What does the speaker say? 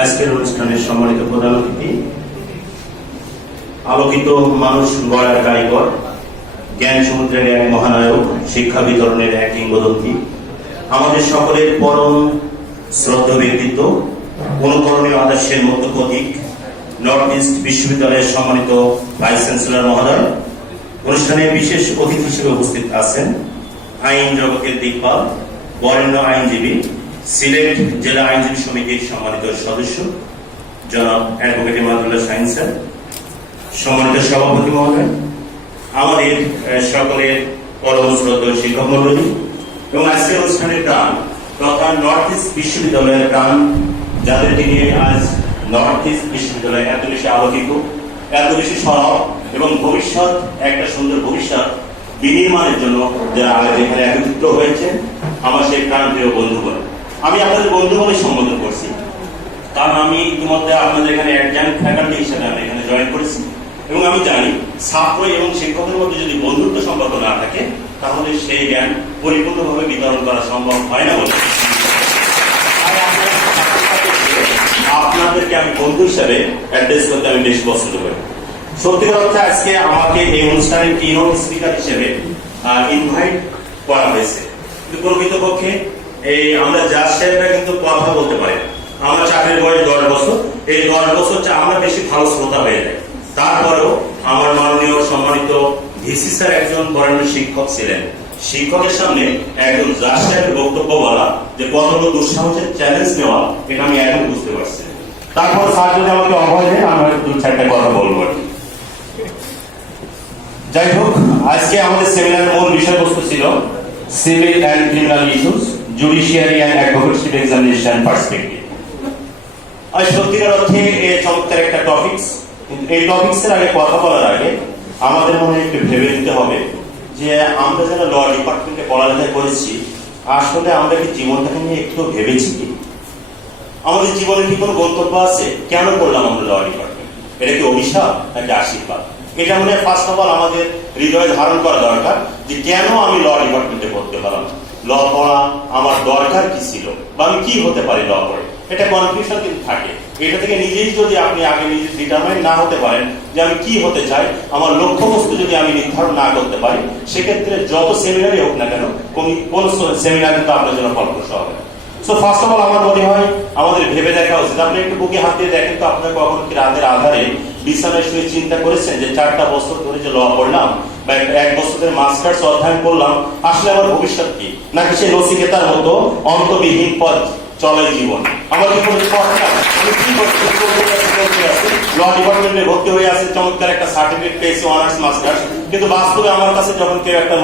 আজকের অনুষ্ঠানের সম্মানিত প্রধান অতিথি, আলোকিত মানুষ গড়ার কারিগর, জ্ঞান সমুদ্রের এক মহানায়ক, শিক্ষা বিতরণের এক কিংবদন্তি, আমাদের সকলের পরম শ্রদ্ধেয় ব্যক্তিত্ব, অনুকরণীয় আদর্শের মধ্য প্রতীক, নর্থ ইস্ট বিশ্ববিদ্যালয়ের সম্মানিত ভাইস চ্যান্সেলর মহোদয়, অনুষ্ঠানে বিশেষ অতিথি হিসেবে উপস্থিত আছেন আইন জগতের দিকপাল, বরেণ্য আইনজীবী, সিলেট জেলা আইনজীবী সমিতির সম্মানিত সদস্য জনাব অ্যাডভোকেট ইমাদুল্লাহ শাহিন স্যার, সম্মানিত সভাপতি মহোদয়, আমাদের সকলের পরম শ্রদ্ধেয় শিক্ষক মণ্ডলী এবং আজকের অনুষ্ঠানের প্রাণ তথা নর্থ ইস্ট বিশ্ববিদ্যালয়ের প্রাণ, যাদেরকে নিয়ে আজ নর্থ ইস্ট বিশ্ববিদ্যালয় এত বেশি আলোকিত, এত বেশি সরব এবং ভবিষ্যৎ একটা সুন্দর ভবিষ্যৎ বিনির্মাণের জন্য যারা আজ এখানে একত্রিত হয়েছেন, আমার সেই প্রাণপ্রিয় বন্ধুগণ। আমি আপনাদের বন্ধু বলে সম্বোধন করছি, কারণ আমি ইতিমধ্যে আপনাদের এখানে একজন ফ্যাকাল্টি হিসেবে আমি এখানে জয়েন করেছি এবং আমি জানি ছাত্র এবং শিক্ষকের মধ্যে যদি বন্ধুত্ব সম্পর্ক না থাকে তাহলে সেই জ্ঞান পরিপূর্ণভাবে বিতরণ করা সম্ভব হয় না বলে আপনাদেরকে আমি বন্ধু হিসাবে অ্যাড্রেস করতে আমি বেশ পছন্দ করি। সত্যিকার অর্থে আজকে আমাকে এই অনুষ্ঠানের কিনোট স্পিকার হিসেবে ইনভাইট করা হয়েছে, কিন্তু প্রকৃতপক্ষে এই আমরা জাজ সাহেবরা কিন্তু কথা বলতে পারি না। আমার চাকরির বয়স 10 বছর, এই 10 বছর আমরা বেশি ভালো শ্রোতা হয়ে যাই। তারপরেও আমার মাননীয় সম্মানিত ভিসি স্যার একজন বরেণ্য শিক্ষক ছিলেন, শিক্ষকের সামনে একজন জাজ সাহেবের বক্তব্য বলা যে কতগুলো দুঃসাহসের চ্যালেঞ্জ নেওয়া, এটা আমি এখন বুঝতে পারছি। তারপর স্যার যদি আমাকে অভয় দেন আমি দু চারটা কথা বলবো। যাই হোক, আজকে আমাদের সেমিনারের মূল বিষয়বস্তু ছিল civil and criminal issues, judiciary and advocateship examination perspective. আর সত্যিকার অর্থে এই চমৎকার একটা টপিকস, কিন্তু এই টপিকসের আগে কথা বলার আগে আমাদের মনে একটু ভেবে নিতে হবে যে আমরা যারা ল ডিপার্টমেন্টে পড়ালেখা করেছি আসলে আমরা কি জীবনটাকে নিয়ে একটু ভেবেছি কি? আমাদের জীবনে কি কোনো গন্তব্য আছে? কেন করলাম আমরা ল ডিপার্টমেন্ট? এটা কি অভিশাপ নাকি আশীর্বাদ? এটা মনে ফার্স্ট অফ অল আমাদের হৃদয়ে ধারণ করা দরকার যে কেন আমি ল ডিপার্টমেন্টে পড়তে পারলাম, ল পড়া আমার দরকার কি ছিল বা আমি কি হতে পারি ল পড়ে। এটা কনফিউশন কিন্তু থাকে। এটা থেকে নিজেই যদি আপনি আগে নিজে ডিটারমাইন না হতে পারেন যে আমি কি হতে চাই, আমার লক্ষ্যবস্তু যদি আমি নির্ধারণ না করতে পারি, সেক্ষেত্রে যত সেমিনারই হোক না কেন কোন সেমিনার কিন্তু আপনার জন্য ফলপ্রসূ হবে না। সো ফার্স্ট অফ অল আমার মনে হয় আমাদের ভেবে দেখা উচিত। আপনি একটু বুকে হাত দিয়ে দেখেন তো, আপনার কখন কি রাতের আধারে বিছানায় শুয়ে চিন্তা করেছেন যে 4টা বছর ধরে যে ল পড়লাম বা 1 বছরের মাস্টার্স অধ্যয়ন করলাম, আসলে আমার ভবিষ্যৎ কি? নাকি সেই নচিকেতার মতো অন্তবিহীন পথ চলে জীবন? আমার কি কোনো পথ না? আমি কি করতে ল ডিপার্টমেন্টে ভর্তি হয়ে আছে, চমৎকার একটা সার্টিফিকেট পেয়েছি অনার্স মাস্টার্স, কিন্তু বাস্তবে আমার কাছে যখন কেউ একটা